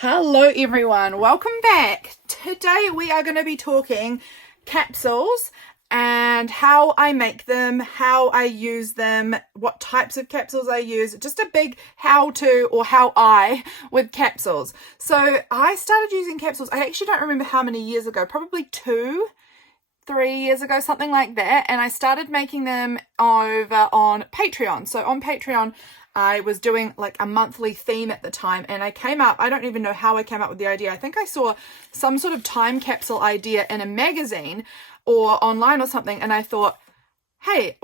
Hello everyone, welcome back. Today we are going to be talking capsules and how I make them, how I use them, what types of capsules I use, just a big how to or how I with capsules. So I started using capsules, I actually don't remember how many years ago, probably 3 years ago, something like that, and I started making them over on Patreon. So on Patreon I was doing like a monthly theme at the time, and I don't even know how I came up with the idea. I think I saw some sort of time capsule idea in a magazine or online or something, and I thought, hey,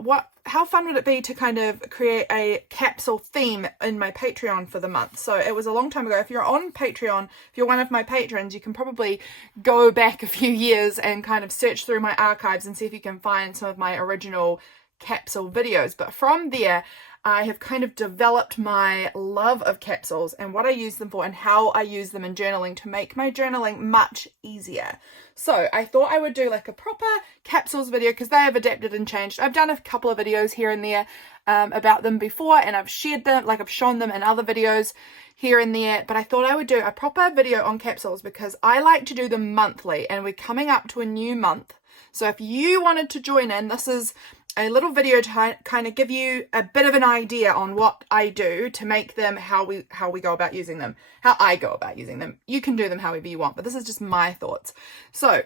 how fun would it be to kind of create a capsule theme in my Patreon for the month? So it was a long time ago. If you're on Patreon, if you're one of my patrons, you can probably go back a few years and kind of search through my archives and see if you can find some of my original capsule videos. But from there, I have kind of developed my love of capsules and what I use them for and how I use them in journaling to make my journaling much easier. So I thought I would do like a proper capsules video because they have adapted and changed. I've done a couple of videos here and there about them before, and I've shared them, like I've shown them in other videos here and there, but I thought I would do a proper video on capsules because I like to do them monthly, and we're coming up to a new month. So if you wanted to join in, this is a little video to kind of give you a bit of an idea on what I do to make them, how we go about using them, how I go about using them. You can do them however you want, but this is just my thoughts. So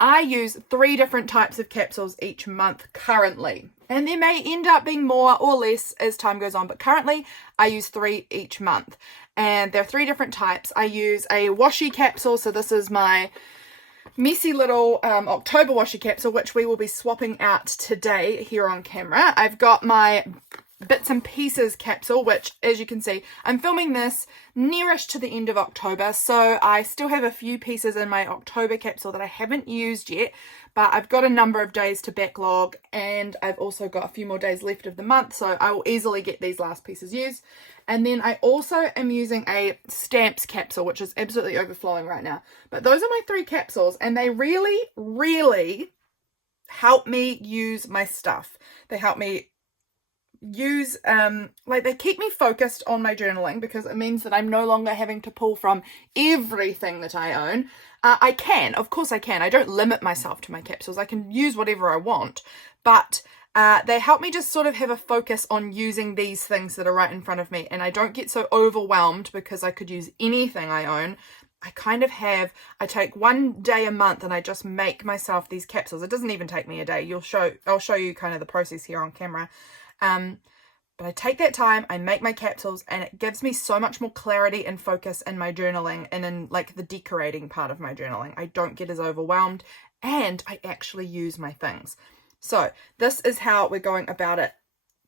I use 3 different types of capsules each month currently, and there may end up being more or less as time goes on, but currently I use 3 each month, and there are 3 different types. I use a washi capsule, so this is my messy little October washi capsule, which we will be swapping out today here on camera. I've got my bits and pieces capsule, which, as you can see, I'm filming this nearish to the end of October, so I still have a few pieces in my October capsule that I haven't used yet, but I've got a number of days to backlog, and I've also got a few more days left of the month, so I will easily get these last pieces used. And then I also am using a stamps capsule, which is absolutely overflowing right now. But those are my 3 capsules, and they really, really help me use my stuff. They help me use, they keep me focused on my journaling because it means that I'm no longer having to pull from everything that I own. Of course I can. I don't limit myself to my capsules. I can use whatever I want, but they help me just sort of have a focus on using these things that are right in front of me, and I don't get so overwhelmed because I could use anything I own. I take one day a month and I just make myself these capsules. It doesn't even take me a day. I'll show you kind of the process here on camera. But I take that time, I make my capsules, and it gives me so much more clarity and focus in my journaling and in like the decorating part of my journaling. I don't get as overwhelmed, and I actually use my things. So this is how we're going about it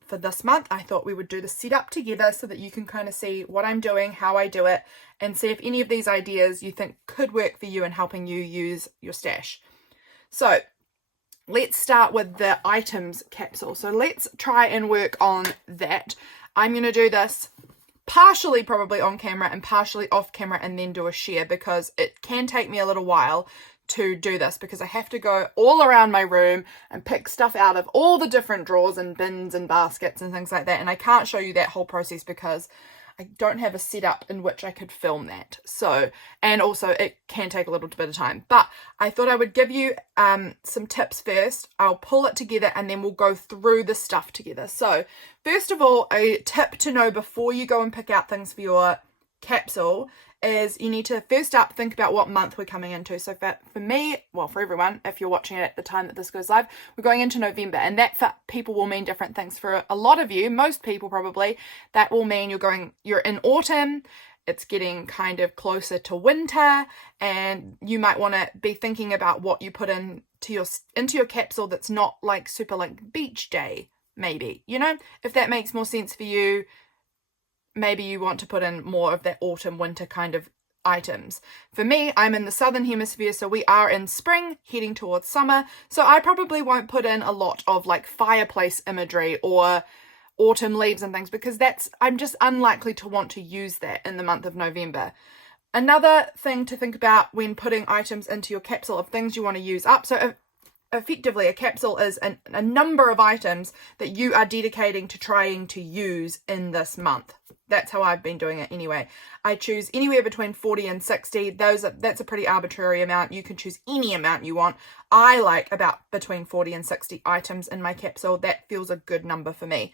for this month. I thought we would do the setup together so that you can kind of see what I'm doing, how I do it, and see if any of these ideas you think could work for you in helping you use your stash. So let's start with the items capsule. So let's try and work on that. I'm going to do this partially probably on camera and partially off camera and then do a share because it can take me a little while to do this because I have to go all around my room and pick stuff out of all the different drawers and bins and baskets and things like that, and I can't show you that whole process because I don't have a setup in which I could film that. So, and also it can take a little bit of time, but I thought I would give you some tips first. I'll pull it together and then we'll go through the stuff together. So first of all, a tip to know before you go and pick out things for your capsule is you need to first up think about what month we're coming into. So for me, well, for everyone, if you're watching it at the time that this goes live, we're going into November, and that for people will mean different things. For a lot of you, most people probably, that will mean you're in autumn, it's getting kind of closer to winter, and you might want to be thinking about what you put into your capsule that's not like super like beach day, maybe, if that makes more sense for you. Maybe you want to put in more of that autumn winter kind of items. For me, I'm in the southern hemisphere, so we are in spring heading towards summer, so I probably won't put in a lot of like fireplace imagery or autumn leaves and things because I'm just unlikely to want to use that in the month of November. Another thing to think about when putting items into your capsule of things you want to use up, so effectively a capsule is a number of items that you are dedicating to trying to use in this month. That's how I've been doing it anyway. I choose anywhere between 40 and 60. That's a pretty arbitrary amount. You can choose any amount you want. I like about between 40 and 60 items in my capsule. That feels a good number for me.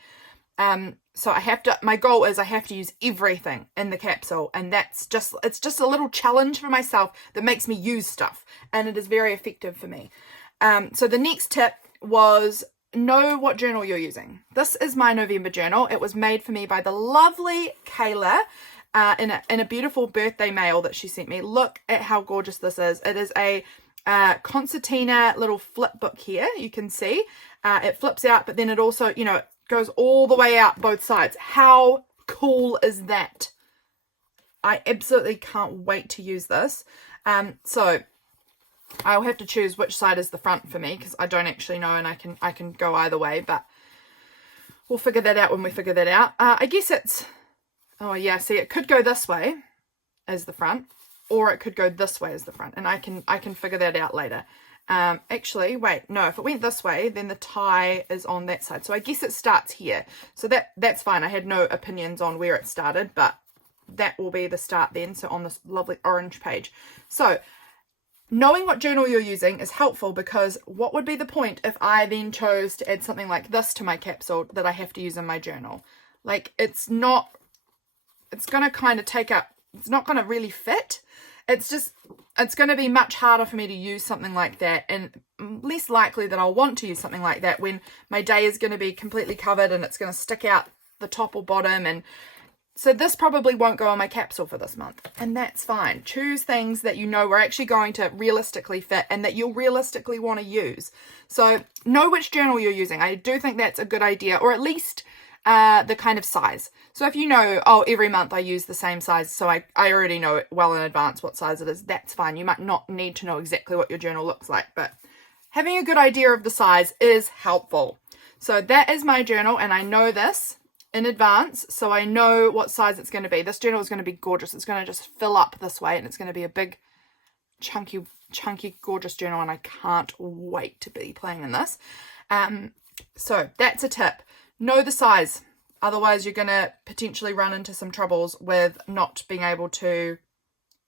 So my goal is I have to use everything in the capsule, and it's just a little challenge for myself that makes me use stuff, and it is very effective for me. So the next tip was know what journal you're using. This is my November journal. It was made for me by the lovely Cayla in a beautiful birthday mail that she sent me. Look at how gorgeous this is. It is a concertina little flip book here. You can see it flips out, but then it also, goes all the way out both sides. How cool is that? I absolutely can't wait to use this. So I'll have to choose which side is the front for me, because I don't actually know, and I can go either way, but we'll figure that out when we figure that out. I guess it's, oh yeah, see, it could go this way as the front, or it could go this way as the front, and I can figure that out later. Actually, wait, no, if it went this way, then the tie is on that side. So I guess it starts here. So that's fine. I had no opinions on where it started, but that will be the start then. So on this lovely orange page. So knowing what journal you're using is helpful, because what would be the point if I then chose to add something like this to my capsule that I have to use in my journal? Like, it's going to kind of take up, it's not going to really fit. It's going to be much harder for me to use something like that, and less likely that I'll want to use something like that when my day is going to be completely covered and it's going to stick out the top or bottom. And so this probably won't go on my capsule for this month, and that's fine. Choose things that you know are actually going to realistically fit and that you'll realistically want to use. So know which journal you're using. I do think that's a good idea, or at least the kind of size. So if you know, oh, every month I use the same size, so I already know it well in advance what size it is, that's fine. You might not need to know exactly what your journal looks like, but having a good idea of the size is helpful. So that is my journal, and I know this in advance, so I know what size it's going to be. This journal is going to be gorgeous. It's going to just fill up this way, and it's going to be a big, chunky, gorgeous journal, and I can't wait to be playing in this. So that's a tip. Know the size. Otherwise, you're going to potentially run into some troubles with not being able to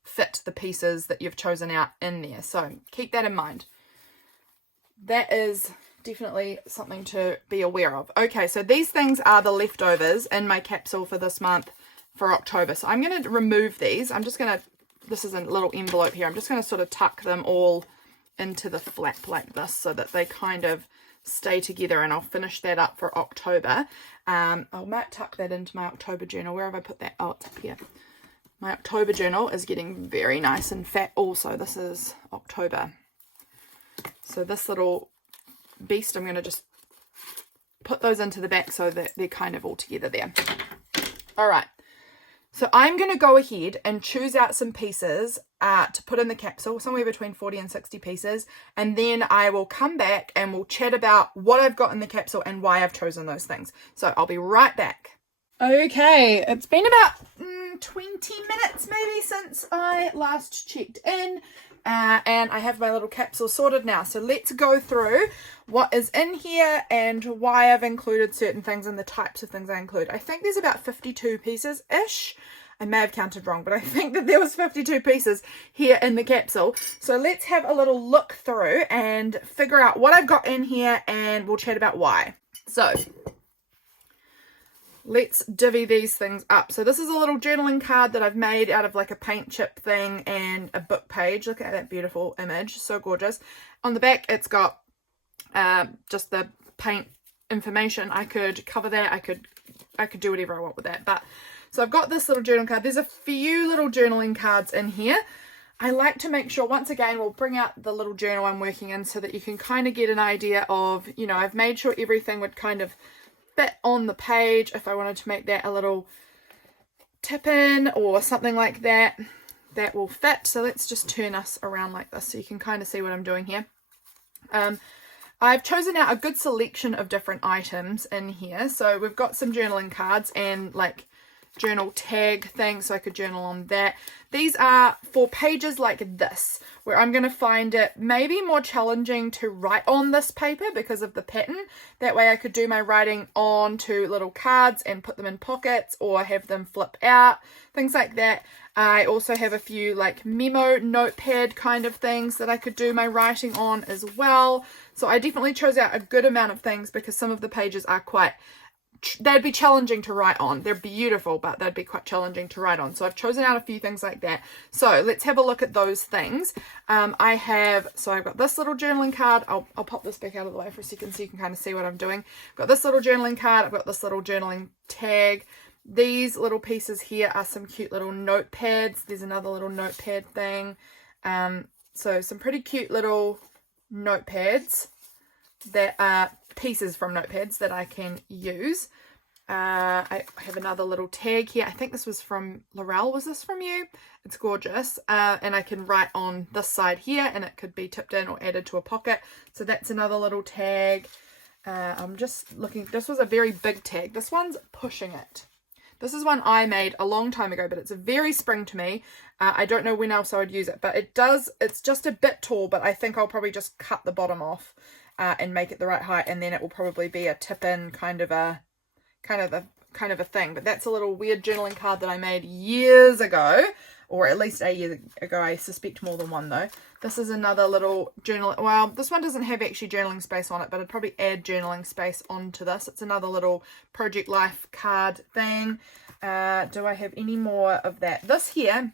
fit the pieces that you've chosen out in there. So keep that in mind. That is definitely something to be aware of. Okay, so these things are the leftovers in my capsule for this month for October. So I'm going to remove these. This is a little envelope here. I'm just going to sort of tuck them all into the flap like this so that they kind of stay together, and I'll finish that up for October. I might tuck that into my October journal. Where have I put that? Oh, it's up here. My October journal is getting very nice and fat also. This is October. So this little beast, I'm going to just put those into the back so that they're kind of all together there. All right. So I'm going to go ahead and choose out some pieces to put in the capsule, somewhere between 40 and 60 pieces. And then I will come back and we'll chat about what I've got in the capsule and why I've chosen those things. So I'll be right back. Okay, it's been about 20 minutes maybe since I last checked in. And I have my little capsule sorted now. So let's go through what is in here and why I've included certain things and the types of things I include. I think there's about 52 pieces-ish. I may have counted wrong, but I think that there was 52 pieces here in the capsule. So let's have a little look through and figure out what I've got in here, and we'll chat about why. So let's divvy these things up. So this is a little journaling card that I've made out of like a paint chip thing and a book page. Look at that beautiful image. So gorgeous. On the back, it's got just the paint information. I could cover that. I could do whatever I want with that. But so I've got this little journal card. There's a few little journaling cards in here. I like to make sure, once again, we'll bring out the little journal I'm working in so that you can kind of get an idea of, I've made sure everything would kind of fit on the page. If I wanted to make that a little tip in or something like that, that will fit. So let's just turn us around like this so you can kind of see what I'm doing here. I've chosen out a good selection of different items in here. So we've got some journaling cards and like journal tag thing, so I could journal on that. These are for pages like this, where I'm going to find it maybe more challenging to write on this paper because of the pattern. That way I could do my writing onto little cards and put them in pockets or have them flip out, things like that. I also have a few like memo notepad kind of things that I could do my writing on as well. So I definitely chose out a good amount of things because some of the pages are they'd be challenging to write on. They're beautiful, but they'd be quite challenging to write on. So I've chosen out a few things like that. So let's have a look at those things. I've got this little journaling card. I'll pop this back out of the way for a second so you can kind of see what I'm doing. I've got this little journaling card. I've got this little journaling tag. These little pieces here are some cute little notepads. There's another little notepad thing. So some pretty cute little notepads that are pieces from notepads that I can use. I have another little tag here. I think this was from Laurel. Was this from you? It's gorgeous. And I can write on this side here and it could be tipped in or added to a pocket. So that's another little tag. I'm just looking. This was a very big tag. This one's pushing it. This is one I made a long time ago, but it's a very spring to me. I don't know when else I would use it, but it's just a bit tall, but I think I'll probably just cut the bottom off and make it the right height, and then it will probably be a tip-in kind of a thing. But that's a little weird journaling card that I made years ago, or at least 8 years ago. I suspect more than one though. This is another little journal. Well, this one doesn't have actually journaling space on it, but I'd probably add journaling space onto this. It's another little Project Life card thing. Do I have any more of that? This here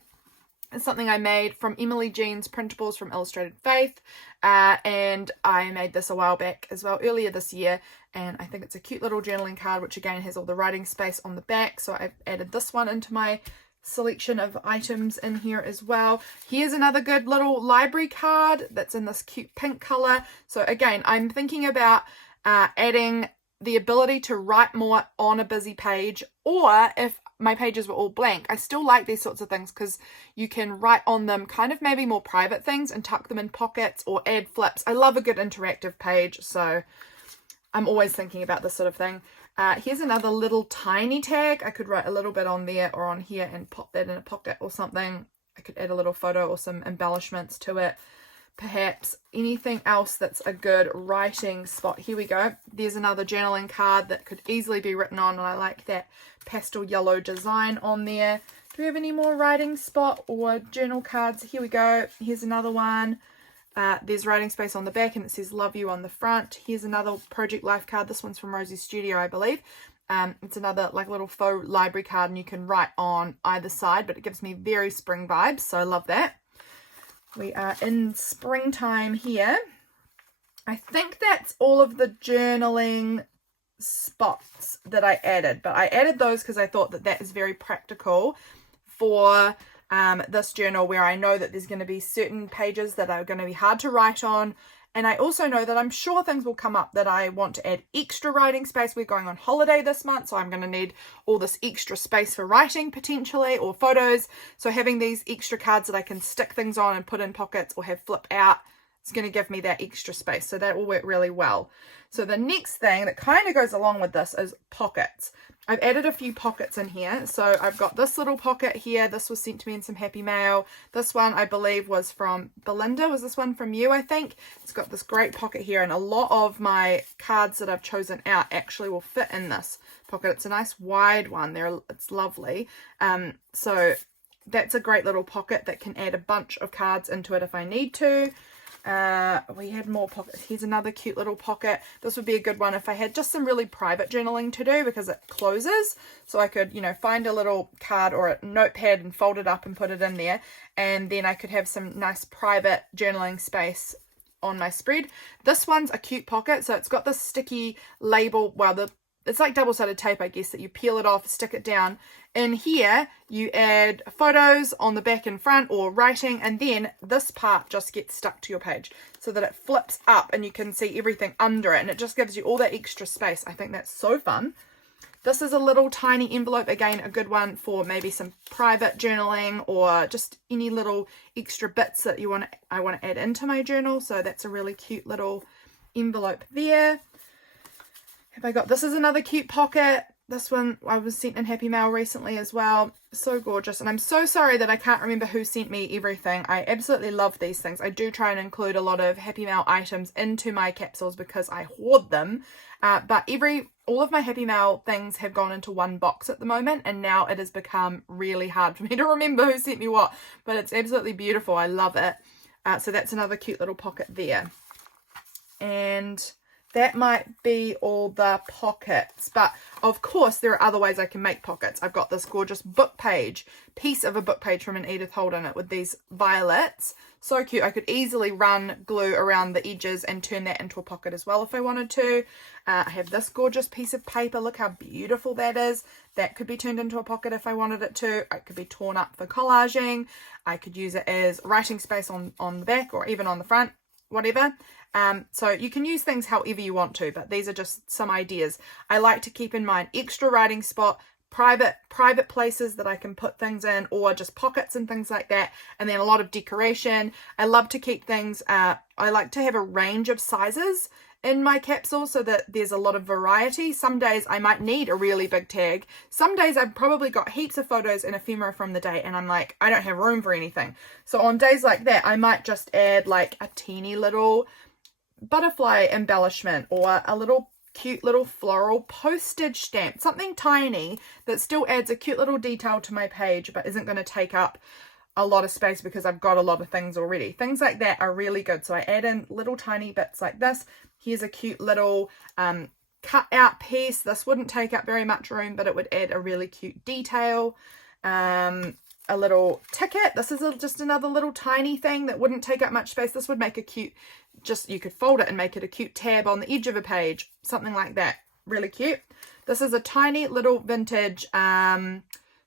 is something I made from Emily Jean's printables from Illustrated Faith, and I made this a while back as well, earlier this year, and I think it's a cute little journaling card, which again has all the writing space on the back. So I've added this one into my selection of items in here as well. Here's another good little library card that's in this cute pink color. So again, I'm thinking about adding the ability to write more on a busy page, or if my pages were all blank. I still like these sorts of things because you can write on them kind of maybe more private things and tuck them in pockets or add flips. I love a good interactive page, so I'm always thinking about this sort of thing. Here's another little tiny tag. I could write a little bit on there or on here and pop that in a pocket or something. I could add a little photo or some embellishments to it. Perhaps anything else that's a good writing spot. Here we go. There's another journaling card that could easily be written on, and I like that pastel yellow design on there. Do we have any more writing spot or journal cards? Here we go. Here's another one. There's writing space on the back and it says love you on the front. Here's another Project Life card. This one's from Rosie's Studio, I believe. It's another like little faux library card, and you can write on either side, but it gives me very spring vibes, so I love that. We are in springtime here. I think that's all of the journaling spots that I added, but I added those because I thought that is very practical for this journal, where I know that there's going to be certain pages that are going to be hard to write on, and I also know that I'm sure things will come up that I want to add extra writing space. We're going on holiday this month, so I'm going to need all this extra space for writing potentially, or photos. So having these extra cards that I can stick things on and put in pockets or have flip out, it's going to give me that extra space. So that will work really well. So the next thing that kind of goes along with this is pockets. I've added a few pockets in here. So I've got this little pocket here. This was sent to me in some happy mail. This one I believe was from Belinda. Was this one from you, I think? It's got this great pocket here, and a lot of my cards that I've chosen out actually will fit in this pocket. It's a nice wide one there. It's lovely. So that's a great little pocket that can add a bunch of cards into it if I need to. We had more pockets. Here's another cute little pocket. This would be a good one if I had just some really private journaling to do, because it closes, so I could, you know, find a little card or a notepad and fold it up and put it in there, and then I could have some nice private journaling space on my spread. This one's a cute pocket, so it's got this sticky label. Well, it's like double-sided tape, I guess, that you peel it off, stick it down. In here, you add photos on the back and front or writing, and then this part just gets stuck to your page so that it flips up and you can see everything under it, and it just gives you all that extra space. I think that's so fun. This is a little tiny envelope, again, a good one for maybe some private journaling or just any little extra bits that I want to add into my journal. So that's a really cute little envelope there. Have I got, this is another cute pocket. This one I was sent in Happy Mail recently as well. So gorgeous. And I'm so sorry that I can't remember who sent me everything. I absolutely love these things. I do try and include a lot of Happy Mail items into my capsules because I hoard them. But all of my Happy Mail things have gone into one box at the moment, and now it has become really hard for me to remember who sent me what. But it's absolutely beautiful. I love it. So that's another cute little pocket there. And that might be all the pockets, but of course there are other ways I can make pockets. I've got this gorgeous book page, piece of a book page from an Edith Holden in it with these violets. So cute. I could easily run glue around the edges and turn that into a pocket as well if I wanted to. I have this gorgeous piece of paper. Look how beautiful that is. That could be turned into a pocket if I wanted it to. It could be torn up for collaging. I could use it as writing space on the back or even on the front, whatever. So you can use things however you want to, but these are just some ideas. I like to keep in mind extra writing spot, private places that I can put things in, or just pockets and things like that, and then a lot of decoration. I love to keep things, I like to have a range of sizes in my capsule so that there's a lot of variety. Some days I might need a really big tag. Some days I've probably got heaps of photos and ephemera from the day and I'm like, I don't have room for anything. So on days like that, I might just add like a teeny little butterfly embellishment or a little cute little floral postage stamp, something tiny that still adds a cute little detail to my page but isn't going to take up a lot of space because I've got a lot of things already. Things like that are really good. So I add in little tiny bits like this. Here's a cute little cut out piece. This wouldn't take up very much room, but it would add a really cute detail. A little ticket. This is just another little tiny thing that wouldn't take up much space. This would make a cute, you could fold it and make it a cute tab on the edge of a page, something like that. Really cute. This is a tiny little vintage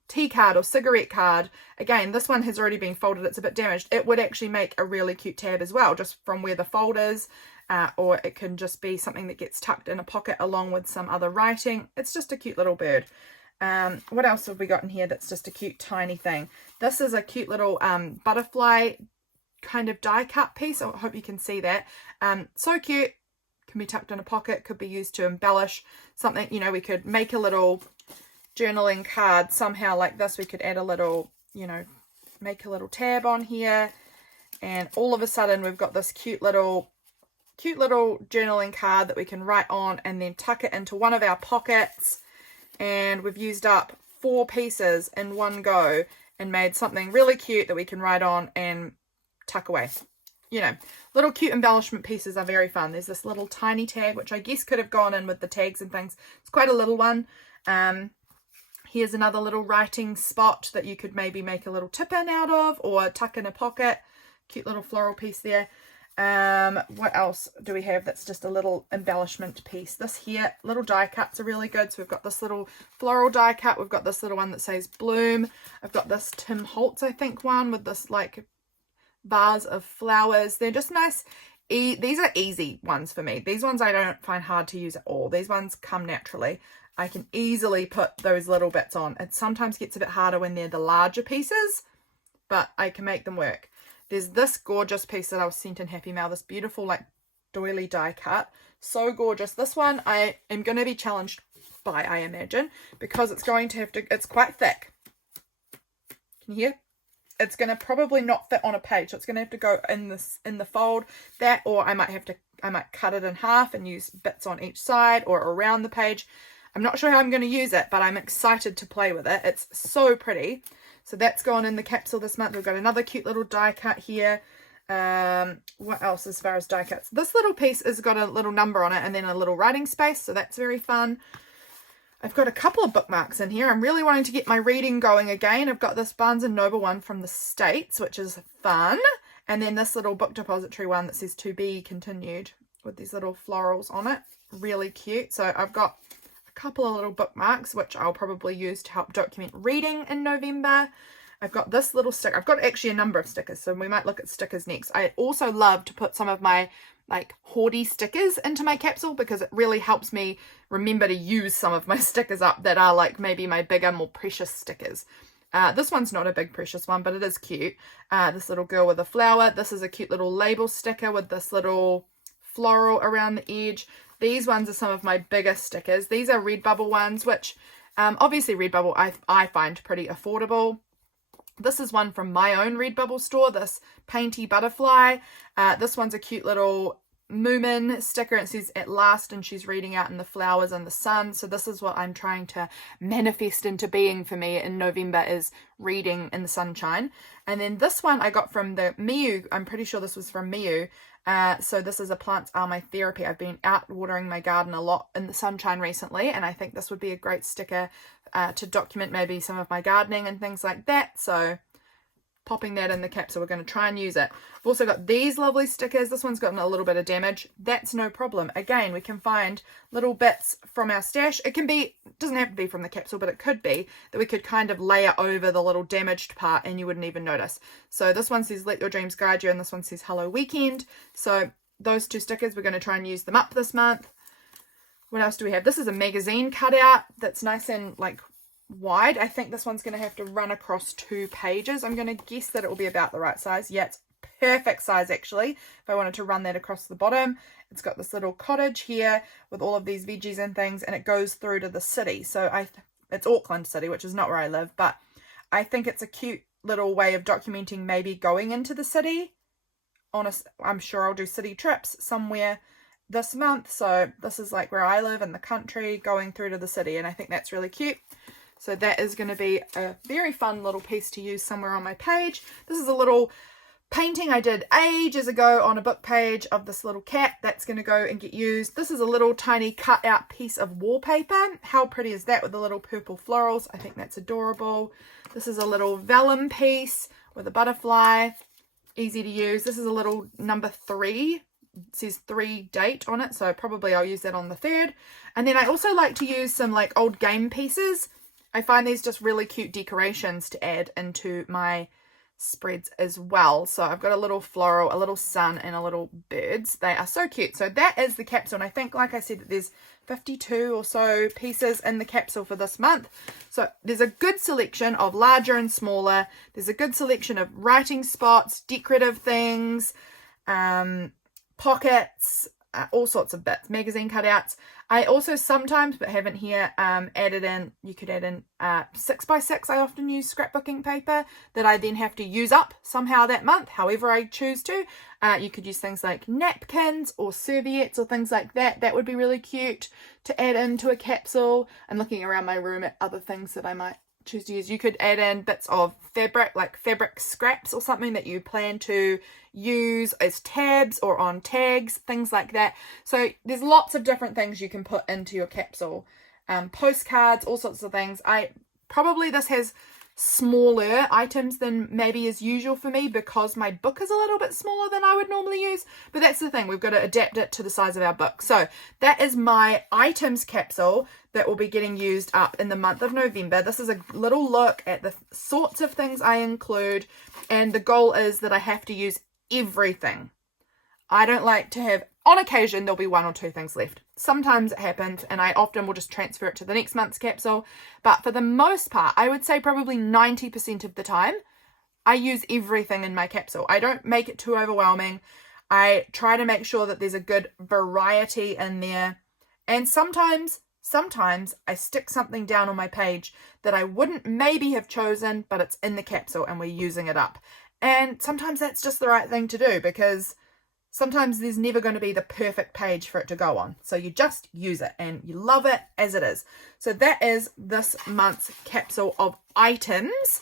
tea card or cigarette card. Again, this one has already been folded. It's a bit damaged. It would actually make a really cute tab as well, just from where the fold is, or it can just be something that gets tucked in a pocket along with some other writing. It's just a cute little bird. What else have we got in here that's just a cute tiny thing? This is a cute little butterfly kind of die cut piece. I hope you can see that. So cute. Can be tucked in a pocket, could be used to embellish something. You know, we could make a little journaling card somehow like this. We could add a little, you know, make a little tab on here, and all of a sudden we've got this cute little journaling card that we can write on and then tuck it into one of our pockets. And we've used up 4 pieces in one go and made something really cute that we can write on and tuck away. You know, little cute embellishment pieces are very fun. There's this little tiny tag, which I guess could have gone in with the tags and things. It's quite a little one. Here's another little writing spot that you could maybe make a little tip in out of or tuck in a pocket. Cute little floral piece there. What else do we have that's just a little embellishment piece? This here, little die cuts are really good. So we've got this little floral die cut. We've got this little one that says bloom. I've got this Tim Holtz, I think, one with this like vase of flowers. They're just nice. These are easy ones for me. These ones I don't find hard to use at all. These ones come naturally. I can easily put those little bits on. It sometimes gets a bit harder when they're the larger pieces, but I can make them work. There's this gorgeous piece that I was sent in Happy Mail, this beautiful like doily die cut. So gorgeous. This one I am going to be challenged by, I imagine, because it's going to have to, it's quite thick. Can you hear? It's going to probably not fit on a page, so it's going to have to go in the fold. That, or I might cut it in half and use bits on each side or around the page. I'm not sure how I'm going to use it, but I'm excited to play with it. It's so pretty. So that's gone in the capsule this month. We've got another cute little die cut here. What else as far as die cuts? This little piece has got a little number on it and then a little writing space, so that's very fun. I've got a couple of bookmarks in here. I'm really wanting to get my reading going again. I've got this Barnes & Noble one from the States, which is fun. And then this little book depository one that says to be continued with these little florals on it. Really cute. So I've got a couple of little bookmarks, which I'll probably use to help document reading in November. I've got this little sticker. I've got actually a number of stickers, so we might look at stickers next. I also love to put some of my like hoardy stickers into my capsule because it really helps me remember to use some of my stickers up that are like maybe my bigger, more precious stickers. This one's not a big precious one, but it is cute. This little girl with a flower. This is a cute little label sticker with this little floral around the edge. These ones are some of my biggest stickers. These are Redbubble ones, which obviously Redbubble I find pretty affordable. This is one from my own Redbubble store, this painty butterfly. This one's a cute little Moomin sticker. It says at last, and she's reading out in the flowers and the sun. So this is what I'm trying to manifest into being for me in November, is reading in the sunshine. And then this one I got from the Miu. I'm pretty sure this was from Miu. So this is a Plants Are My Therapy. I've been out watering my garden a lot in the sunshine recently, and I think this would be a great sticker to document maybe some of my gardening and things like that. So popping that in the capsule, we're going to try and use it. I've also got these lovely stickers. This one's gotten a little bit of damage. That's no problem. Again, we can find little bits from our stash. It can be, doesn't have to be from the capsule, but it could be that we could kind of layer over the little damaged part and you wouldn't even notice. So this one says Let Your Dreams Guide You, and this one says Hello Weekend. So those two stickers, we're going to try and use them up this month. What else do we have? This is a magazine cutout that's nice and like wide. I think this one's going to have to run across 2 pages. I'm going to guess that it will be about the right size. Yeah, it's perfect size actually. If I wanted to run that across the bottom, it's got this little cottage here with all of these veggies and things, and it goes through to the city. So it's Auckland City, which is not where I live, but I think it's a cute little way of documenting maybe going into the city. I'm sure I'll do city trips somewhere this month. So this is like where I live in the country, going through to the city, and I think that's really cute. So that is going to be a very fun little piece to use somewhere on my page. This is a little painting I did ages ago on a book page of this little cat. That's going to go and get used. This is a little tiny cut out piece of wallpaper. How pretty is that with the little purple florals? I think that's adorable. This is a little vellum piece with a butterfly. Easy to use. This is a little number 3. It says 3 date on it, so probably I'll use that on the 3rd. And then I also like to use some like old game pieces. I find these just really cute decorations to add into my spreads as well. So I've got a little floral, a little sun, and a little birds. They are so cute. So that is the capsule, and I think, like I said, that there's 52 or so pieces in the capsule for this month. So there's a good selection of larger and smaller. There's a good selection of writing spots, decorative things, pockets, all sorts of bits, magazine cutouts. I also sometimes, but haven't here, added in, you could add in 6x6. I often use scrapbooking paper that I then have to use up somehow that month, however I choose to. You could use things like napkins or serviettes or things like that. That would be really cute to add into a capsule. I'm looking around my room at other things that I might choose to use. You could add in bits of fabric, like fabric scraps or something that you plan to use as tabs or on tags, things like that. So there's lots of different things you can put into your capsule. Postcards, all sorts of things. This has smaller items than maybe is usual for me because my book is a little bit smaller than I would normally use, but that's the thing, we've got to adapt it to the size of our book. So that is my items capsule that will be getting used up in the month of November. This is a little look at the sorts of things I include, and the goal is that I have to use everything. I don't like to have, on occasion there'll be 1 or 2 things left. Sometimes it happens and I often will just transfer it to the next month's capsule, but for the most part, I would say probably 90% of the time, I use everything in my capsule. I don't make it too overwhelming. I try to make sure that there's a good variety in there, and sometimes I stick something down on my page that I wouldn't maybe have chosen, but it's in the capsule and we're using it up. And sometimes that's just the right thing to do, because sometimes there's never going to be the perfect page for it to go on. So you just use it and you love it as it is. So that is this month's capsule of items.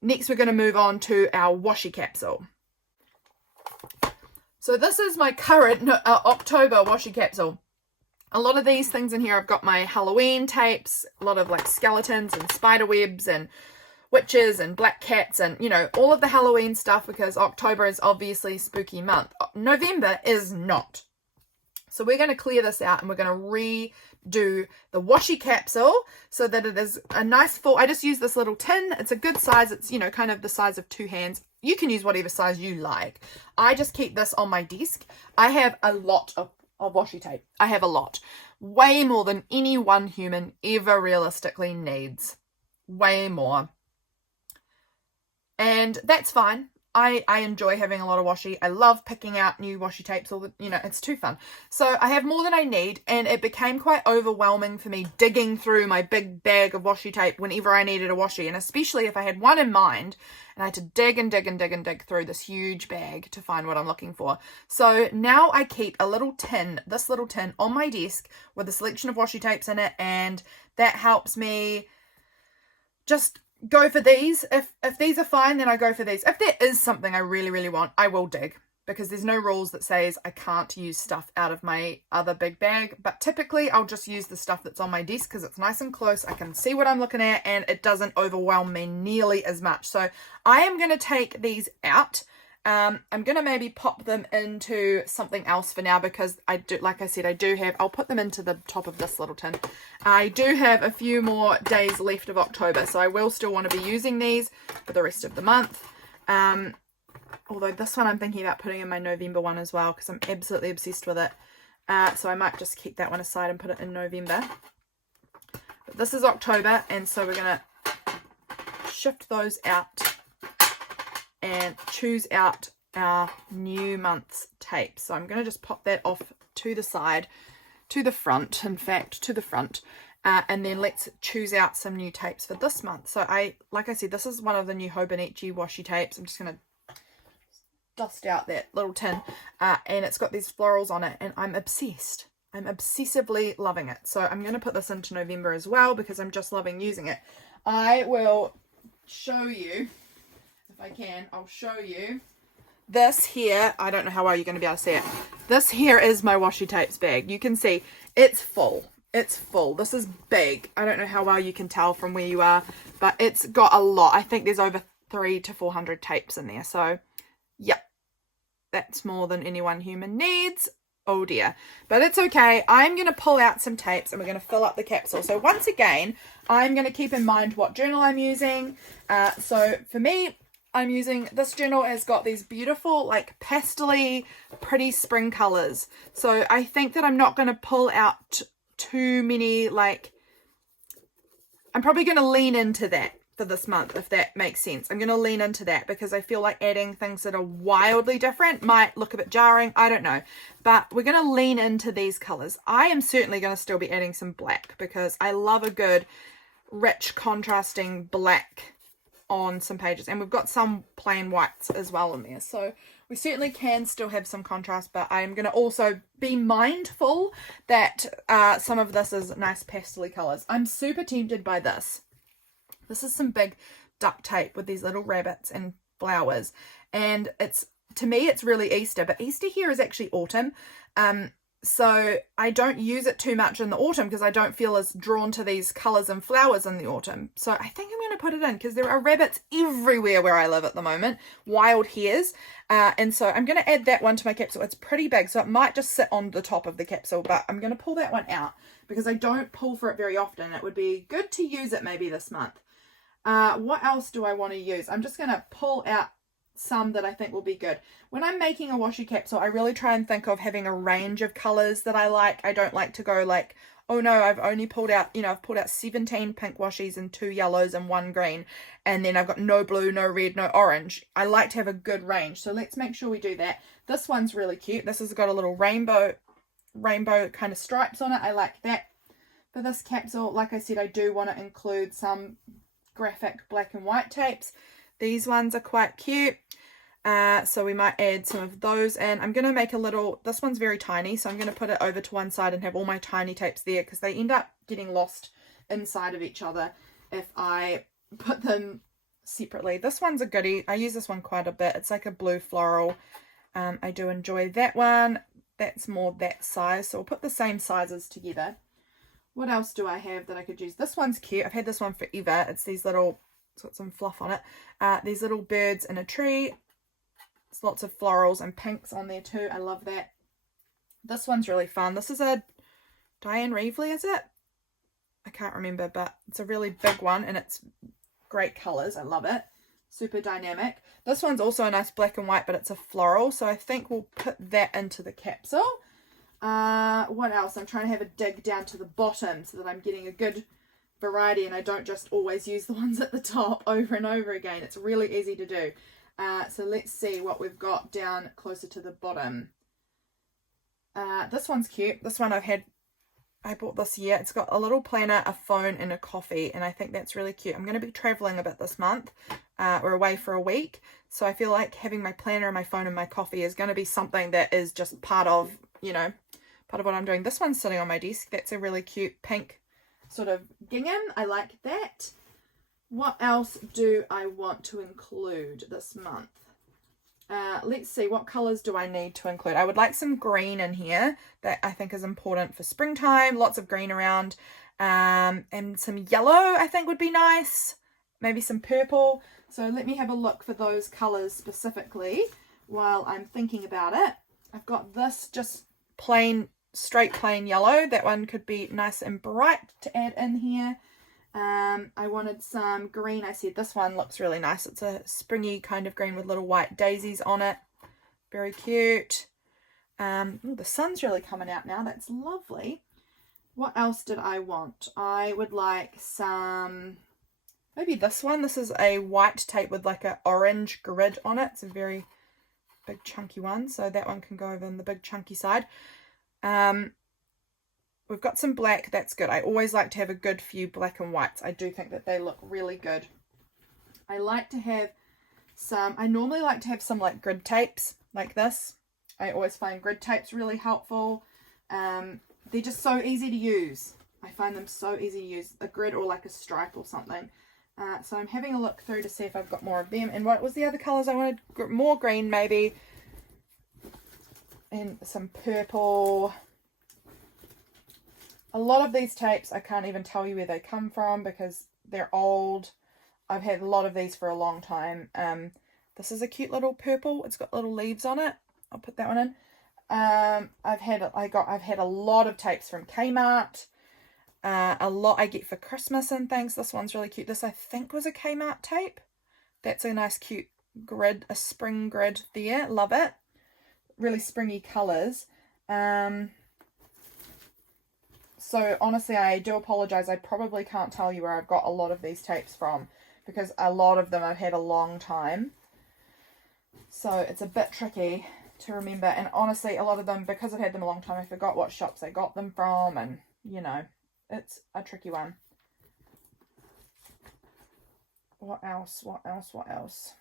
Next, we're going to move on to our washi capsule. So this is my current October washi capsule. A lot of these things in here, I've got my Halloween tapes, a lot of like skeletons and spider webs and witches and black cats and, you know, all of the Halloween stuff, because October is obviously spooky month. November is not. So we're going to clear this out and we're going to redo the washi capsule so that it is a nice full. I just use this little tin. It's a good size. It's, you know, kind of the size of 2 hands. You can use whatever size you like. I just keep this on my desk. I have a lot of washi tape. I have a lot. Way more than any one human ever realistically needs. Way more. And that's fine. I enjoy having a lot of washi. I love picking out new washi tapes, it's too fun. So I have more than I need, and it became quite overwhelming for me digging through my big bag of washi tape whenever I needed a washi, and especially if I had one in mind, and I had to dig and dig and dig and dig through this huge bag to find what I'm looking for. So now I keep a little tin, this little tin on my desk with a selection of washi tapes in it, and that helps me just go for these. If these are fine, then I go for these. If there is something I really, really want, I will dig, because there's no rules that says I can't use stuff out of my other big bag. But typically I'll just use the stuff that's on my desk because it's nice and close. I can see what I'm looking at and it doesn't overwhelm me nearly as much. So I am going to take these out. I'm going to maybe pop them into something else for now, because I do, like I said, I'll put them into the top of this little tin. I do have a few more days left of October, so I will still want to be using these for the rest of the month. Although this one I'm thinking about putting in my November one as well, because I'm absolutely obsessed with it. So I might just keep that one aside and put it in November. But this is October, and so we're going to shift those out and choose out our new month's tape. So I'm going to just pop that off to the side, to the front, and then let's choose out some new tapes for this month. So like I said, this is one of the new Hobonichi washi tapes. I'm just going to dust out that little tin, and it's got these florals on it, and I'm obsessed. I'm obsessively loving it. So I'm going to put this into November as well, because I'm just loving using it. I will show you, if I can, I'll show you this here. I don't know how well you're going to be able to see it. This here is my washi tapes bag. You can see it's full. It's full. This is big. I don't know how well you can tell from where you are, but it's got a lot. I think there's over 300 to 400 tapes in there. So yeah, that's more than any one human needs. Oh dear, but it's okay. I'm going to pull out some tapes and we're going to fill up the capsule. So once again, I'm going to keep in mind what journal I'm using. So for me, I'm using, this journal has got these beautiful, like pastel-y, pretty spring colors. So I think that I'm not going to pull out too many, like, I'm probably going to lean into that for this month, if that makes sense. I'm going to lean into that because I feel like adding things that are wildly different might look a bit jarring. I don't know. But we're going to lean into these colors. I am certainly going to still be adding some black because I love a good, rich, contrasting black on some pages, and we've got some plain whites as well in there, so we certainly can still have some contrast, but I'm going to also be mindful that some of this is nice pastel colors. I'm super tempted by this. This is some big duct tape with these little rabbits and flowers, and it's, to me, it's really Easter, but Easter here is actually autumn. So I don't use it too much in the autumn because I don't feel as drawn to these colours and flowers in the autumn. So I think I'm going to put it in because there are rabbits everywhere where I live at the moment, wild hares. And so I'm going to add that one to my capsule. It's pretty big, so it might just sit on the top of the capsule, but I'm going to pull that one out because I don't pull for it very often. It would be good to use it maybe this month. What else do I want to use? I'm just going to pull out some that I think will be good. When I'm making a washi capsule, I really try and think of having a range of colors that I like. I don't like to go like, oh no, I've only pulled out, I've pulled out 17 pink washies and 2 yellows and 1 green, and then I've got no blue, no red, no orange. I like to have a good range, so let's make sure we do that. This one's really cute. This has got a little rainbow kind of stripes on it. I like that for this capsule. Like I said, I do want to include some graphic black and white tapes. These ones are quite cute, so we might add some of those, and I'm going to make a little, this one's very tiny, so I'm going to put it over to one side and have all my tiny tapes there because they end up getting lost inside of each other if I put them separately. This one's a goodie. I use this one quite a bit. It's like a blue floral. I do enjoy that one. That's more that size, so we'll put the same sizes together. What else do I have that I could use? This one's cute. I've had this one forever. It's these little, it's got some fluff on it. These little birds in a tree. There's lots of florals and pinks on there too. I love that. This one's really fun. This is a Diane Reevely, is it? I can't remember, but it's a really big one and it's great colours. I love it. Super dynamic. This one's also a nice black and white, but it's a floral, so I think we'll put that into the capsule. What else? I'm trying to have a dig down to the bottom so that I'm getting a good variety and I don't just always use the ones at the top over and over again. It's really easy to do. So let's see what we've got down closer to the bottom. This one's cute. This one I bought this year. It's got a little planner, a phone, and a coffee, and I think that's really cute. I'm going to be traveling a bit this month. We're away for a week, so I feel like having my planner, my phone, and my coffee is going to be something that is just part of, you know, part of what I'm doing. This one's sitting on my desk. That's a really cute pink sort of gingham. I like that. What else do I want to include this month? Let's see, what colors do I need to include? I would like some green in here. That I think is important for springtime. Lots of green around. And some yellow I think would be nice. Maybe some purple. So let me have a look for those colors specifically while I'm thinking about it. I've got this just plain, straight plain yellow. That one could be nice and bright to add in here. I wanted some green. I said this one looks really nice. It's a springy kind of green with little white daisies on it. Very cute. Ooh, the sun's really coming out now. That's lovely. What else did I want? I would like some, maybe this one. This is a white tape with like an orange grid on it. It's a very big chunky one. So that one can go over on the big chunky side. We've got some black, that's good. I always like to have a good few black and whites. I do think that they look really good. I like to have some, I normally like to have some like grid tapes like this. I always find grid tapes really helpful. They're just so easy to use. I find them so easy to use. A grid or like a stripe or something. So I'm having a look through to see if I've got more of them. And what was the other colours I wanted? More green maybe. And some purple. A lot of these tapes, I can't even tell you where they come from because they're old. I've had a lot of these for a long time. This is a cute little purple. It's got little leaves on it. I'll put that one in. I've had a lot of tapes from Kmart. A lot I get for Christmas and things. This one's really cute. This I think was a Kmart tape. That's a nice cute grid, a spring grid there. Love it. Really springy colours. So honestly, I do apologise. I probably can't tell you where I've got a lot of these tapes from because a lot of them I've had a long time. So it's a bit tricky to remember. And honestly, a lot of them, because I've had them a long time, I forgot what shops I got them from. And, you know, it's a tricky one. What else? What else? What else?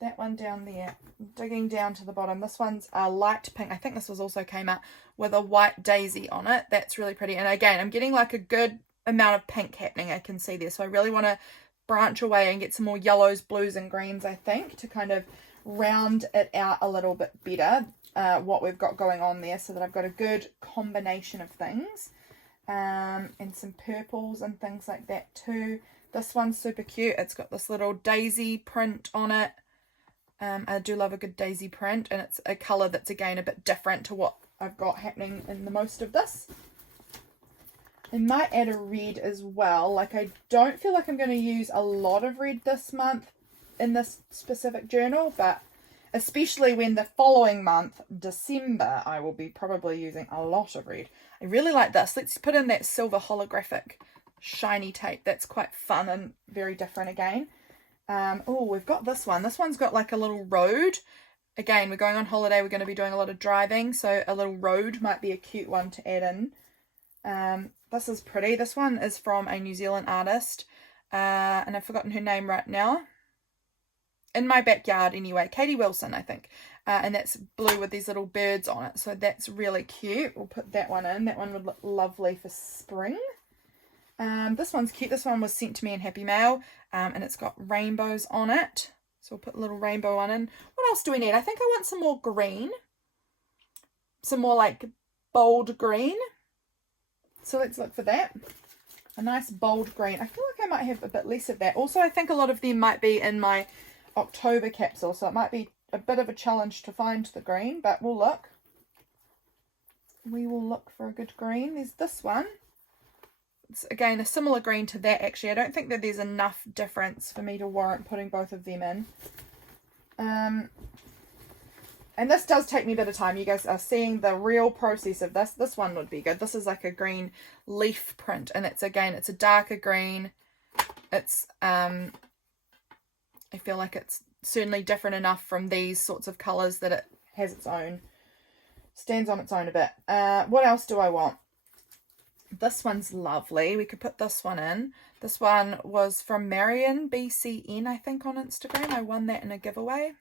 That one down there, digging down to the bottom. This one's a light pink. I think this was also Kmart with a white daisy on it. That's really pretty. And again, I'm getting like a good amount of pink happening. I can see there. So I really want to branch away and get some more yellows, blues and greens, I think, to kind of round it out a little bit better, what we've got going on there, so that I've got a good combination of things. And some purples and things like that too. This one's super cute. It's got this little daisy print on it. I do love a good daisy print, and it's a colour that's again a bit different to what I've got happening in the most of this. I might add a red as well. Like, I don't feel like I'm going to use a lot of red this month in this specific journal, but especially when the following month, December, I will be probably using a lot of red. I really like this. Let's put in that silver holographic shiny tape. That's quite fun and very different again. Oh, we've got this one. This one's got like a little road. Again, we're going on holiday. We're going to be doing a lot of driving, so a little road might be a cute one to add in. This is pretty. This one is from a New Zealand artist, and I've forgotten her name right now. In My Backyard anyway. Katie Wilson, I think. And that's blue with these little birds on it, so that's really cute. We'll put that one in. That one would look lovely for spring. This one's cute. This one was sent to me in Happy Mail, and it's got rainbows on it. So we'll put a little rainbow one in. What else do we need? I think I want some more green. Some more like bold green. So let's look for that. A nice bold green. I feel like I might have a bit less of that. Also, I think a lot of them might be in my October capsule, so it might be a bit of a challenge to find the green, but we'll look. We will look for a good green. There's this one. It's again a similar green to that actually. I don't think that there's enough difference for me to warrant putting both of them in. And this does take me a bit of time. You guys are seeing the real process of this. This one would be good. This is like a green leaf print, and it's again, it's a darker green. it's I feel like it's certainly different enough from these sorts of colours that it has its own, stands on its own a bit. What else do I want? This one's lovely. We could put this one in. This one was from Marion BCN, I think, on Instagram. I won that in a giveaway.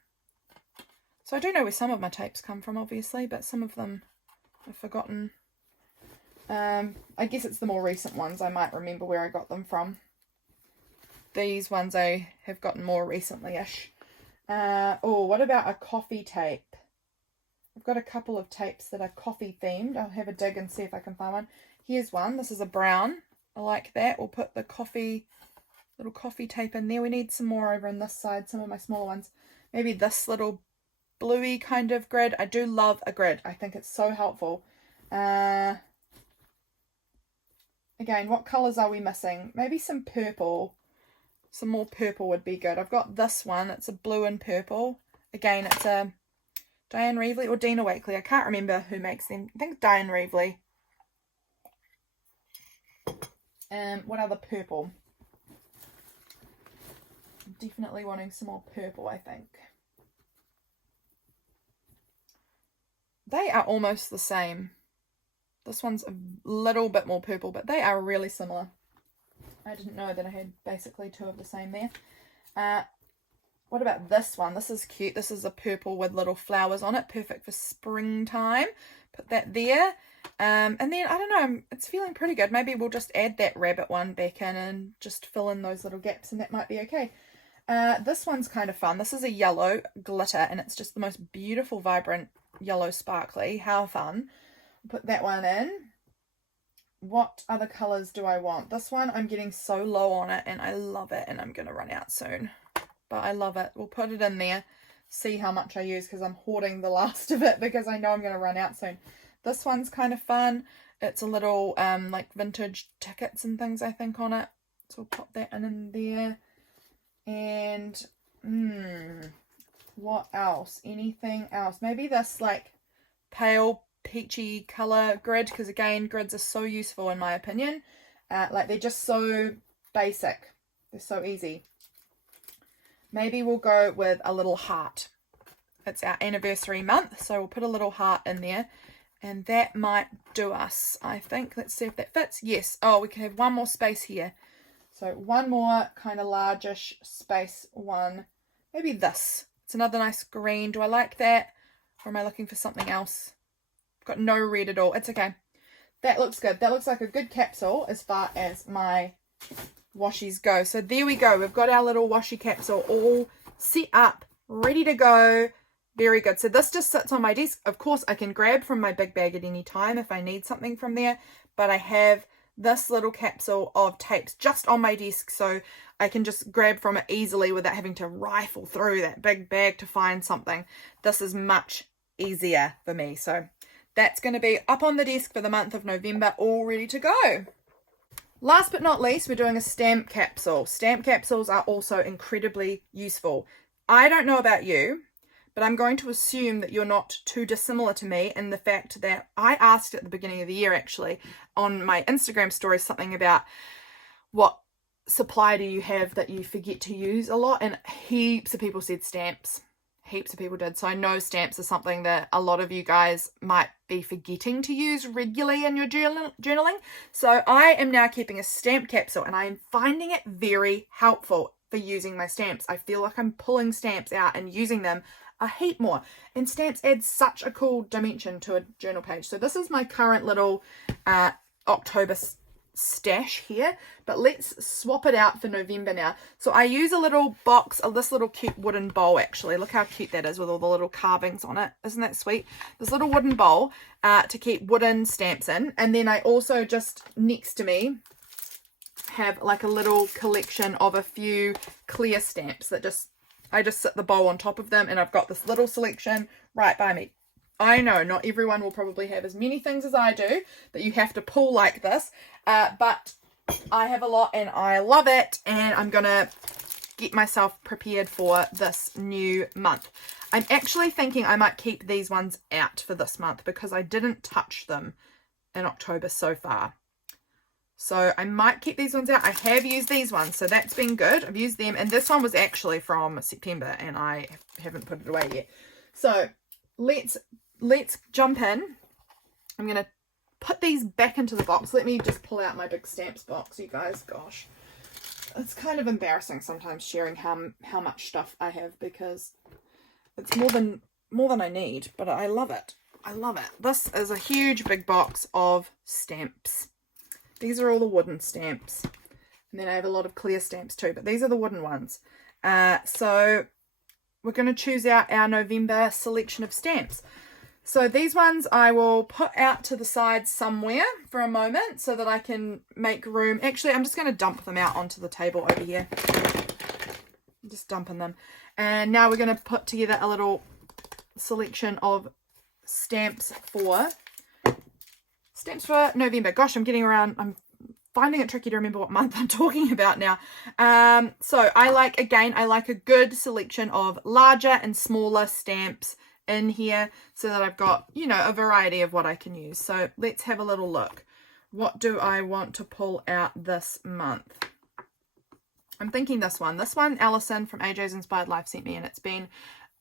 So I do know where some of my tapes come from, obviously, but some of them I've forgotten. I guess it's the more recent ones. I might remember where I got them from. These ones I have gotten more recently-ish. Oh, what about a coffee tape? I've got a couple of tapes that are coffee themed. I'll have a dig and see if I can find one. Here's one. This is a brown. I like that. We'll put the little coffee tape in there. We need some more over on this side, some of my smaller ones. Maybe this little bluey kind of grid. I do love a grid. I think it's so helpful. Again, what colours are we missing? Maybe some purple. Some more purple would be good. I've got this one. It's a blue and purple. Again, it's a Diane Reevely or Dina Wakley. I can't remember who makes them. I think Diane Reevely. What other purple? I'm definitely wanting some more purple, I think. They are almost the same. This one's a little bit more purple, but they are really similar. I didn't know that I had basically two of the same there. What about this one? This is cute. This is a purple with little flowers on it. Perfect for springtime. Put that there. And then, I don't know, it's feeling pretty good. Maybe we'll just add that rabbit one back in and just fill in those little gaps, and that might be okay. This one's kind of fun. This is a yellow glitter, and it's just the most beautiful, vibrant yellow sparkly. How fun. Put that one in. What other colours do I want? This one, I'm getting so low on it, and I love it, and I'm going to run out soon. But I love it. We'll put it in there, see how much I use, because I'm hoarding the last of it because I know I'm going to run out soon. This one's kind of fun. It's a little like vintage tickets and things, I think, on it. So we'll pop that in there. And what else? Anything else? Maybe this like pale peachy colour grid, because again, grids are so useful in my opinion. Like they're just so basic. They're so easy. Maybe we'll go with a little heart. It's our anniversary month, so we'll put a little heart in there. And that might do us, I think. Let's see if that fits. Yes. Oh, we can have one more space here. So one more kind of largish space one. Maybe this. It's another nice green. Do I like that? Or am I looking for something else? I've got no red at all. It's okay. That looks good. That looks like a good capsule as far as my washies go. So there we go. We've got our little washi capsule all set up, ready to go. Very good. So this just sits on my desk. Of course, I can grab from my big bag at any time if I need something from there, but I have this little capsule of tapes just on my desk, so I can just grab from it easily without having to rifle through that big bag to find something. This is much easier for me. So that's going to be up on the desk for the month of November, all ready to go. Last but not least, we're doing a stamp capsule. Stamp capsules are also incredibly useful. I don't know about you, but I'm going to assume that you're not too dissimilar to me in the fact that I asked at the beginning of the year, actually, on my Instagram story, something about what supply do you have that you forget to use a lot, and heaps of people said stamps. Heaps of people did. So I know stamps are something that a lot of you guys might be forgetting to use regularly in your journaling. So I am now keeping a stamp capsule, and I am finding it very helpful for using my stamps. I feel like I'm pulling stamps out and using them a heap more, and stamps add such a cool dimension to a journal page. So this is my current little October stash here, but let's swap it out for November now. So I use a little box of this little cute wooden bowl. Actually, look how cute that is with all the little carvings on it. Isn't that sweet? This little wooden bowl to keep wooden stamps in, and then I also just next to me have like a little collection of a few clear stamps that I just sit the bowl on top of them, and I've got this little selection right by me. I know not everyone will probably have as many things as I do that you have to pull like this, but I have a lot and I love it, and I'm going to get myself prepared for this new month. I'm actually thinking I might keep these ones out for this month because I didn't touch them in October so far. So I might keep these ones out. I have used these ones, so that's been good. I've used them, and this one was actually from September, and I haven't put it away yet. So let's jump in. I'm going to put these back into the box. Let me just pull out my big stamps box, you guys. Gosh, it's kind of embarrassing sometimes sharing how much stuff I have, because it's more than I need, but I love it. I love it. This is a huge big box of stamps. These are all the wooden stamps, and then I have a lot of clear stamps too, but these are the wooden ones. So we're going to choose out our November selection of stamps. So these ones I will put out to the side somewhere for a moment so that I can make room. Actually, I'm just going to dump them out onto the table over here. I'm just dumping them. And now we're going to put together a little selection of stamps for November. Gosh, I'm finding it tricky to remember what month I'm talking about now. So I like a good selection of larger and smaller stamps in here so that I've got, you know, a variety of what I can use. So let's have a little look. What do I want to pull out this month? I'm thinking this one. Alison from AJ's Inspired Life sent me, and it's been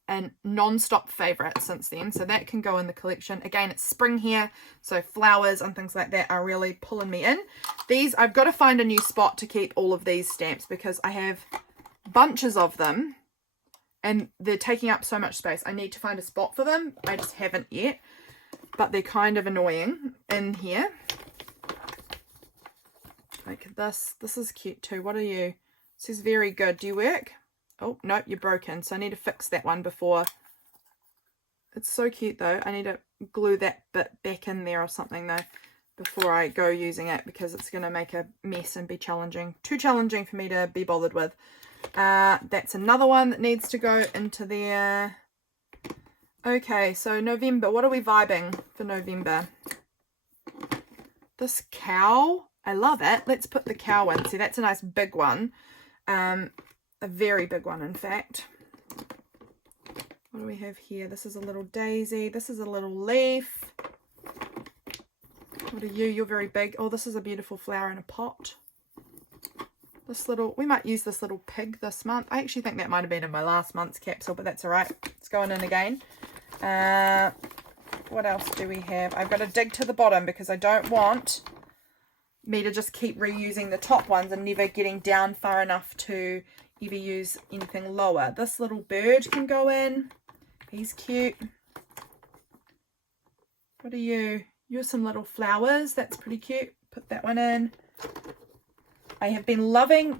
a non-stop favorite since then, so that can go in the collection. Again, it's spring here, so flowers and things like that are really pulling me in. These, I've got to find a new spot to keep all of these stamps because I have bunches of them and they're taking up so much space. I need to find a spot for them. I just haven't yet, but they're kind of annoying in here. Like this is cute too. What are you? This is very good. Do you work? Oh, no, you're broken. So I need to fix that one before. It's so cute though. I need to glue that bit back in there or something though before I go using it, because it's going to make a mess and be challenging. Too challenging for me to be bothered with. That's another one that needs to go into there. Okay, so November. What are we vibing for November? This cow. I love it. Let's put the cow in. See, that's a nice big one. A very big one, in fact. What do we have here? This is a little daisy. This is a little leaf. What are you? You're very big. Oh, this is a beautiful flower in a pot. We might use this little pig this month. I actually think that might have been in my last month's capsule, but that's all right. It's going in again. What else do we have? I've got to dig to the bottom because I don't want me to just keep reusing the top ones and never getting down far enough to ever use anything lower. This little bird can go in. He's cute. What are you? You're some little flowers. That's pretty cute. Put that one in. I have been loving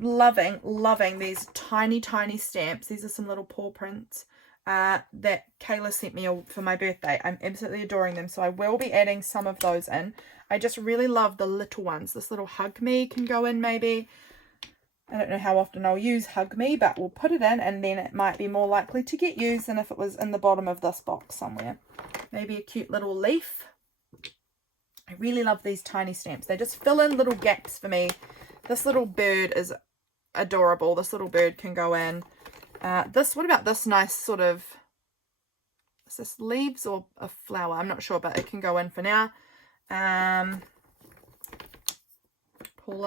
these tiny stamps. These are some little paw prints that Cayla sent me for my birthday. I'm absolutely adoring them, so I will be adding some of those in. I just really love the little ones. This little Hug Me can go in maybe. I don't know how often I'll use Hug Me, but we'll put it in, and then it might be more likely to get used than if it was in the bottom of this box somewhere. Maybe a cute little leaf. I really love these tiny stamps. They just fill in little gaps for me. This little bird is adorable. This little bird can go in. What about this nice sort of, is this leaves or a flower? I'm not sure, but it can go in for now. Paula,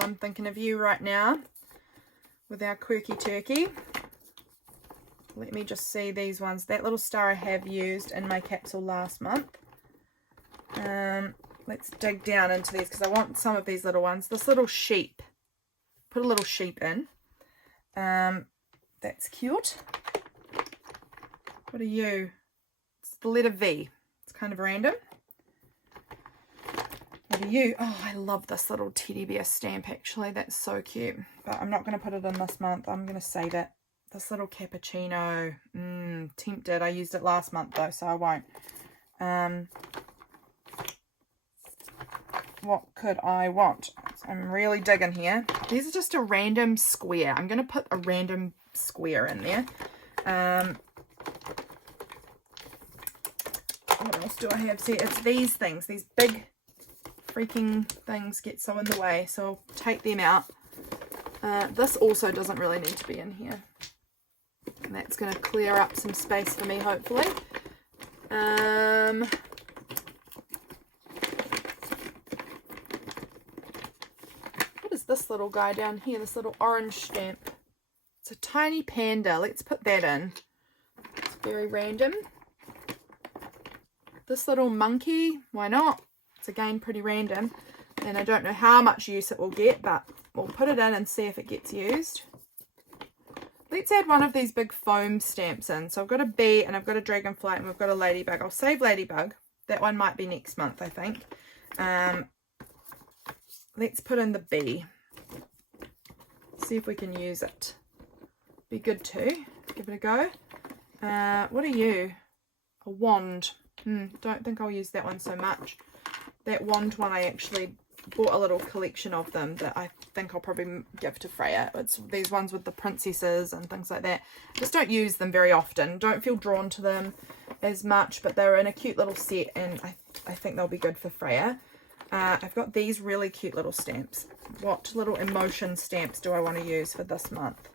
I'm thinking of you right now with our quirky turkey. Let me just see these ones. That little star I have used in my capsule last month. Let's dig down into these because I want some of these little ones. This little sheep. Put a little sheep in. That's cute. What are you? It's the letter V. It's kind of random. What are you? Oh, I love this little teddy bear stamp actually. That's so cute. But I'm not going to put it in this month. I'm going to save it. This little cappuccino. Tempted. I used it last month though, so I won't. What could I want? I'm really digging here. These are just a random square. I'm going to put a random square in there. What else do I have? See, it's these things. These big freaking things get so in the way. So I'll take them out. This also doesn't really need to be in here. And that's going to clear up some space for me, hopefully. this little guy down here, this little orange stamp. It's a tiny panda. Let's put that in. It's very random. This little monkey, why not? It's again pretty random. And I don't know how much use it will get, but we'll put it in and see if it gets used. Let's add one of these big foam stamps in. So I've got a bee and I've got a dragonfly and we've got a ladybug. I'll save ladybug. That one might be next month, I think. Let's put in the bee. See if we can use it. Be good too. Give it a go. What are you? A wand. Don't think I'll use that one so much. That wand one, I actually bought a little collection of them that I think I'll probably give to Freya. It's these ones with the princesses and things like that. Just don't use them very often. Don't feel drawn to them as much, but they're in a cute little set and I think they'll be good for Freya. I've got these really cute little stamps. What little emotion stamps do I want to use for this month?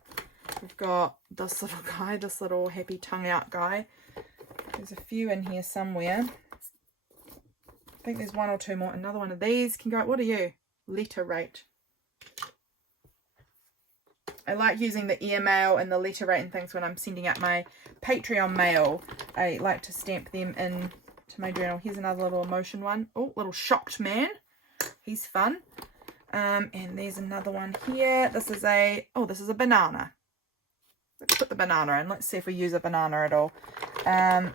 We've got this little guy, this little happy tongue out guy. There's a few in here somewhere. I think there's one or two more. Another one of these can go. What are you? Letter rate. I like using the airmail and the letter rate and things when I'm sending out my Patreon mail. I like to stamp them in to my journal. Here's another little emotion one. Oh, little shocked man. He's fun. And there's another one here. This is a banana. Let's put the banana in. Let's see if we use a banana at all. I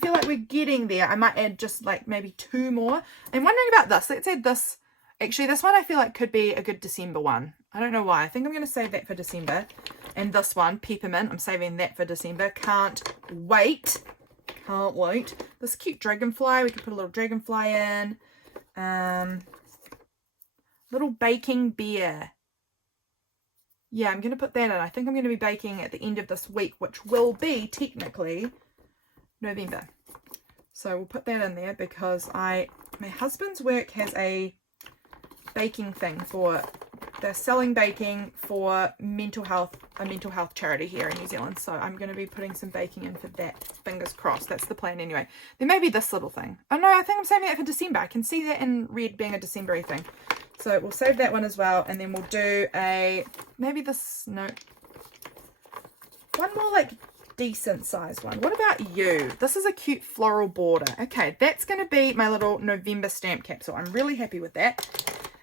feel like we're getting there. I might add just like maybe two more. I'm wondering about this. Let's add this. Actually, this one I feel like could be a good December one. I don't know why. I think I'm going to save that for December. And this one, peppermint, I'm saving that for December. Can't wait. Can't wait. This cute dragonfly. We could put a little dragonfly in. Little baking bear. Yeah, I'm going to put that in. I think I'm going to be baking at the end of this week, which will be technically November. So we'll put that in there because my husband's work has a baking thing for, they're selling baking for a mental health charity here in New Zealand. So I'm going to be putting some baking in for that. Fingers crossed. That's the plan anyway. There may be this little thing. Oh no, I think I'm saving that for December. I can see that in red being a December-y thing. So we'll save that one as well, and then we'll do one more like decent sized one. What about you? This is a cute floral border. Okay, that's going to be my little November stamp capsule. I'm really happy with that.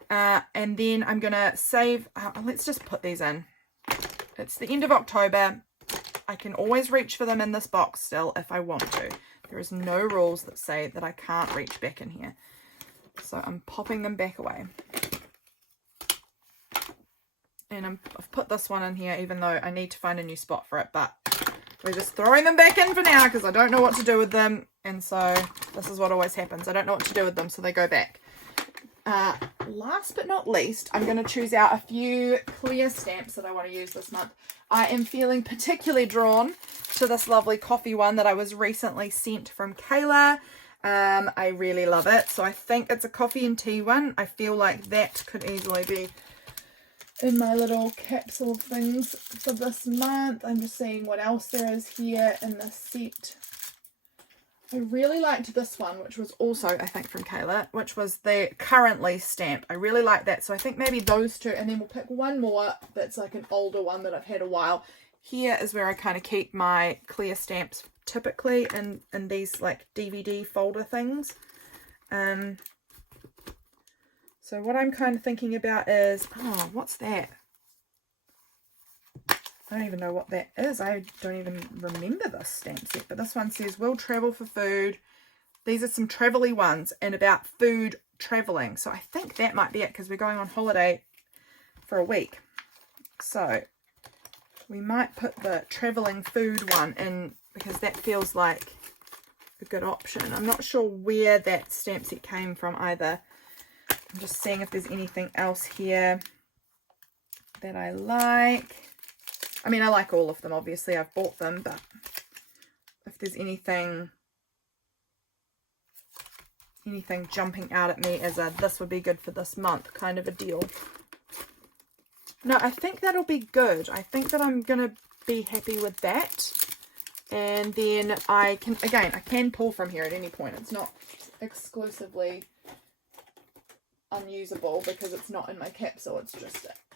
And then I'm going to save, let's just put these in. It's the end of October. I can always reach for them in this box still if I want to. There is no rules that say that I can't reach back in here. So I'm popping them back away. And I've put this one in here even though I need to find a new spot for it. But we're just throwing them back in for now because I don't know what to do with them. And so this is what always happens. I don't know what to do with them, so they go back. Last but not least, I'm going to choose out a few clear stamps that I want to use this month. I am feeling particularly drawn to this lovely coffee one that I was recently sent from Cayla. I really love it. So I think it's a coffee and tea one. I feel like that could easily be in my little capsule of things for this month. I'm just seeing what else there is here in this set. I really liked this one, which was also, I think, from Cayla, which was the currently stamp. I really like that. So I think maybe those two, and then we'll pick one more that's like an older one that I've had a while. Here is where I kind of keep my clear stamps typically in these like DVD folder things. So what I'm kind of thinking about is, oh, what's that? I don't even know what that is. I don't even remember this stamp set, but this one says, will travel for food. These are some travel-y ones and about food traveling. So I think that might be it because we're going on holiday for a week. So we might put the traveling food one in because that feels like a good option. I'm not sure where that stamp set came from either. I'm just seeing if there's anything else here that I like. I mean, I like all of them, obviously. I've bought them, but if there's anything jumping out at me as a this would be good for this month kind of a deal. No, I think that'll be good. I think that I'm going to be happy with that. And then I can pull from here at any point. It's not exclusively unusable because it's not in my capsule.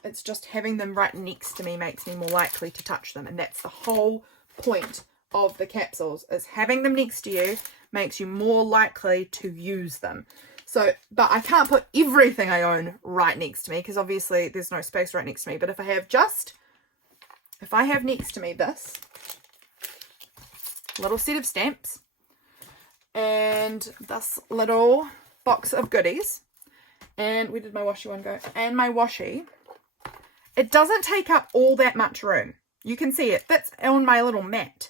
It's just having them right next to me makes me more likely to touch them, and that's the whole point of the capsules, is having them next to you makes you more likely to use them. So, but I can't put everything I own right next to me because obviously there's no space right next to me. But if I have next to me this little set of stamps and this little box of goodies, and where did my washi one go? And my washi, it doesn't take up all that much room. You can see it fits on my little mat.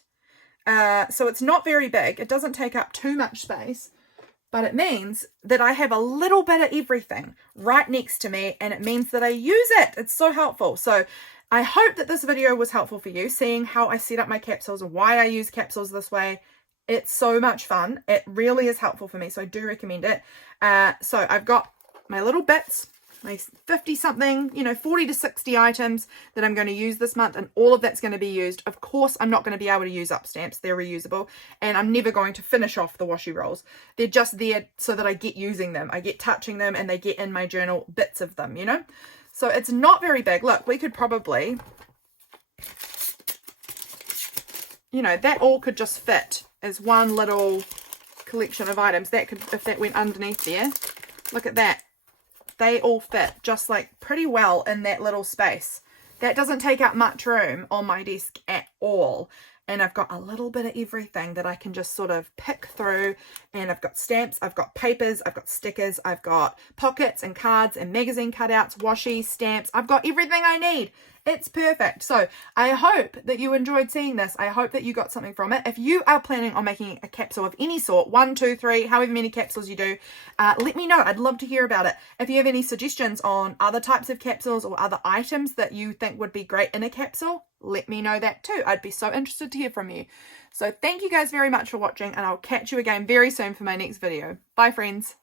So it's not very big. It doesn't take up too much space, but it means that I have a little bit of everything right next to me, and it means that I use it. It's so helpful. So I hope that this video was helpful for you, seeing how I set up my capsules and why I use capsules this way. It's so much fun. It really is helpful for me, so I do recommend it. So I've got my little bits, my 50 something, 40 to 60 items that I'm going to use this month, and all of that's going to be used. Of course, I'm not going to be able to use up stamps. They're reusable, and I'm never going to finish off the washi rolls. They're just there so that I get using them. I get touching them, and they get in my journal, bits of them, So it's not very big. Look, we could probably, that all could just fit as one little collection of items. That could, if that went underneath there, look at that. They all fit just like pretty well in that little space. That doesn't take up much room on my desk at all. And I've got a little bit of everything that I can just sort of pick through. And I've got stamps, I've got papers, I've got stickers, I've got pockets and cards and magazine cutouts, washi, stamps. I've got everything I need. It's perfect. So I hope that you enjoyed seeing this. I hope that you got something from it. If you are planning on making a capsule of any sort, 1, 2, 3, however many capsules you do, let me know. I'd love to hear about it. If you have any suggestions on other types of capsules or other items that you think would be great in a capsule, let me know that too. I'd be so interested to hear from you. So thank you guys very much for watching, and I'll catch you again very soon for my next video. Bye, friends.